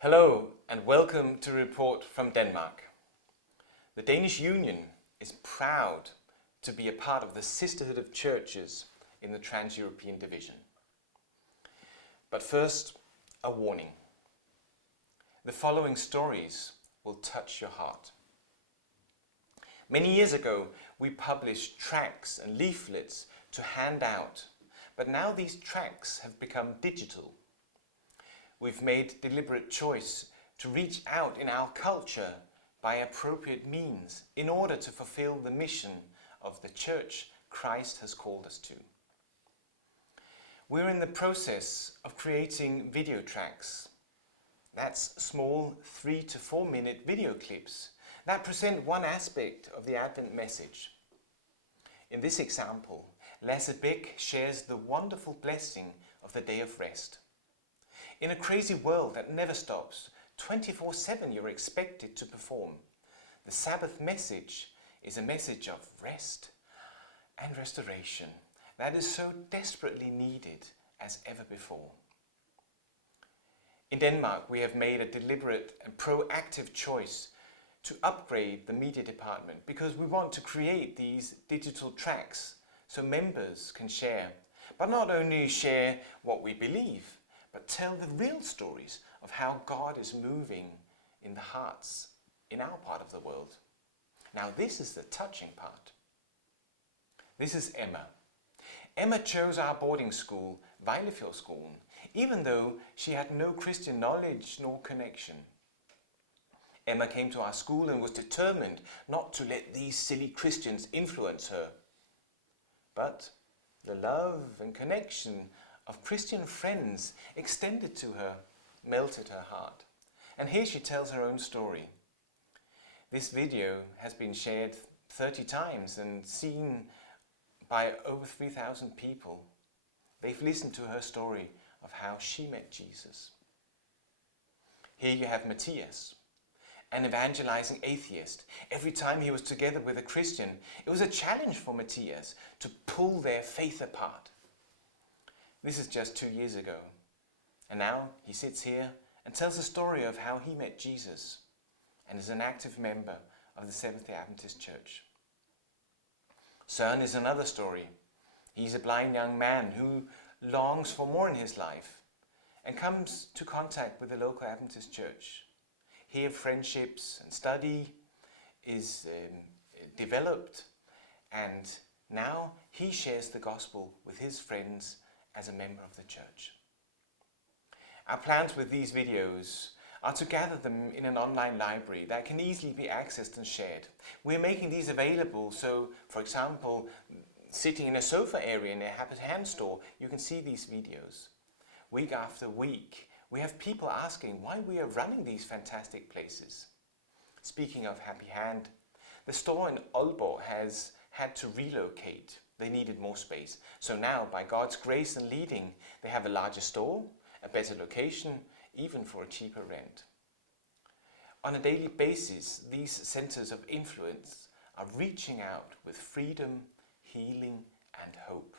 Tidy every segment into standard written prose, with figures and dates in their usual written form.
Hello and welcome to a report from Denmark. The Danish Union is proud to be a part of the Sisterhood of Churches in the Trans-European Division. But first, a warning. The following stories will touch your heart. Many years ago, we published tracts and leaflets to hand out, but now these tracts have become digital. We've made deliberate choice to reach out in our culture by appropriate means in order to fulfill the mission of the church Christ has called us to. We're in the process of creating video tracts. That's small 3 to 4 minute video clips that present one aspect of the Advent message. In this example, Lasse Bæk shares the wonderful blessing of the day of rest. In a crazy world that never stops, 24/7 you're expected to perform. The Sabbath message is a message of rest and restoration that is so desperately needed as ever before. In Denmark, we have made a deliberate and proactive choice to upgrade the media department because we want to create these digital tracks so members can share, but not only share what we believe, but tell the real stories of how God is moving in the hearts in our part of the world. Now this is the touching part. This is Emma. Emma chose our boarding school, Vejlefjordskolen, even though she had no Christian knowledge nor connection. Emma came to our school and was determined not to let these silly Christians influence her. But the love and connection of Christian friends extended to her melted her heart. And here she tells her own story. This video has been shared 30 times and seen by over 3,000 people. They've listened to her story of how she met Jesus. Here you have Matias, an evangelizing atheist. Every time he was together with a Christian, it was a challenge for Matias to pull their faith apart. This is just 2 years ago. And now he sits here and tells the story of how he met Jesus and is an active member of the Seventh-day Adventist Church. Ceren is another story. He's a blind young man who longs for more in his life and comes to contact with the local Adventist church. Here friendships and study is developed, and now he shares the gospel with his friends as a member of the church. Our plans with these videos are to gather them in an online library that can easily be accessed and shared. We're making these available so, for example, sitting in a sofa area in a Happy Hand store, you can see these videos. Week after week, we have people asking why we are running these fantastic places. Speaking of Happy Hand, the store in Aalborg has had to relocate. They needed more space. So now, by God's grace and leading, they have a larger store, a better location, even for a cheaper rent. On a daily basis, these centers of influence are reaching out with freedom, healing, and hope.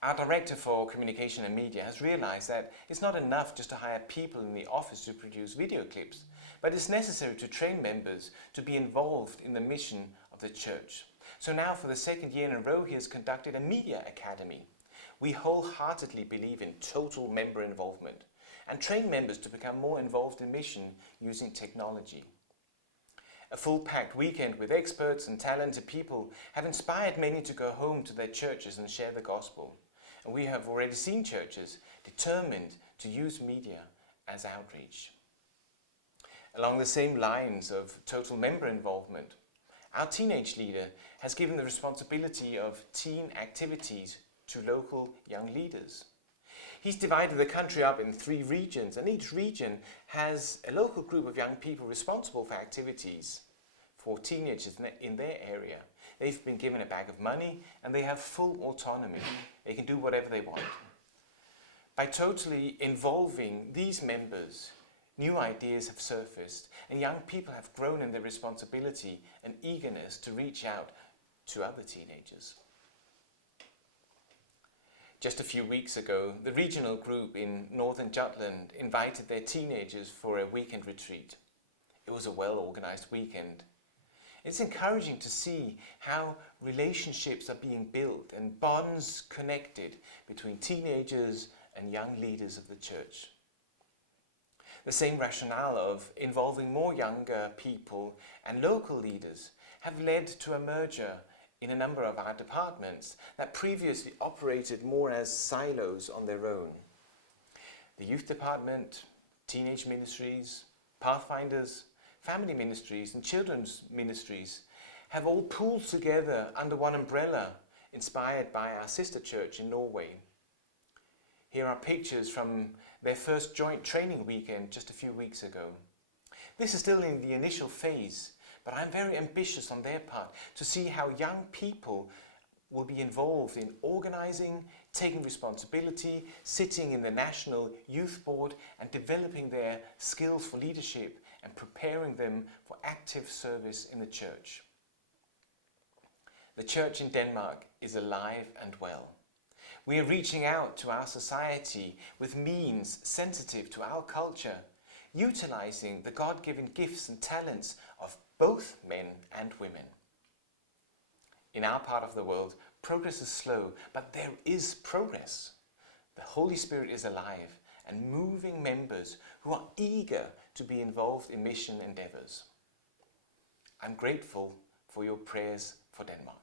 Our director for communication and media has realized that it's not enough just to hire people in the office to produce video clips, but it's necessary to train members to be involved in the mission of the church. So now, for the second year in a row, he has conducted a media academy. We wholeheartedly believe in total member involvement and train members to become more involved in mission using technology. A full-packed weekend with experts and talented people have inspired many to go home to their churches and share the gospel. And we have already seen churches determined to use media as outreach. Along the same lines of total member involvement, our teenage leader has given the responsibility of teen activities to local young leaders. He's divided the country up in 3 regions, and each region has a local group of young people responsible for activities for teenagers in their area. They've been given a bag of money and they have full autonomy. They can do whatever they want. By totally involving these members, new ideas have surfaced and young people have grown in their responsibility and eagerness to reach out to other teenagers. Just a few weeks ago, the regional group in northern Jutland invited their teenagers for a weekend retreat. It was a well-organized weekend. It's encouraging to see how relationships are being built and bonds connected between teenagers and young leaders of the church. The same rationale of involving more younger people and local leaders have led to a merger in a number of our departments that previously operated more as silos on their own. The youth department, teenage ministries, pathfinders, family ministries and children's ministries have all pooled together under one umbrella, inspired by our sister church in Norway. Here are pictures from their first joint training weekend just a few weeks ago. This is still in the initial phase, but I'm very ambitious on their part to see how young people will be involved in organizing, taking responsibility, sitting in the National Youth Board and developing their skills for leadership and preparing them for active service in the church. The church in Denmark is alive and well. We are reaching out to our society with means sensitive to our culture, utilizing the God-given gifts and talents of both men and women. In our part of the world, progress is slow, but there is progress. The Holy Spirit is alive and moving members who are eager to be involved in mission endeavors. I'm grateful for your prayers for Denmark.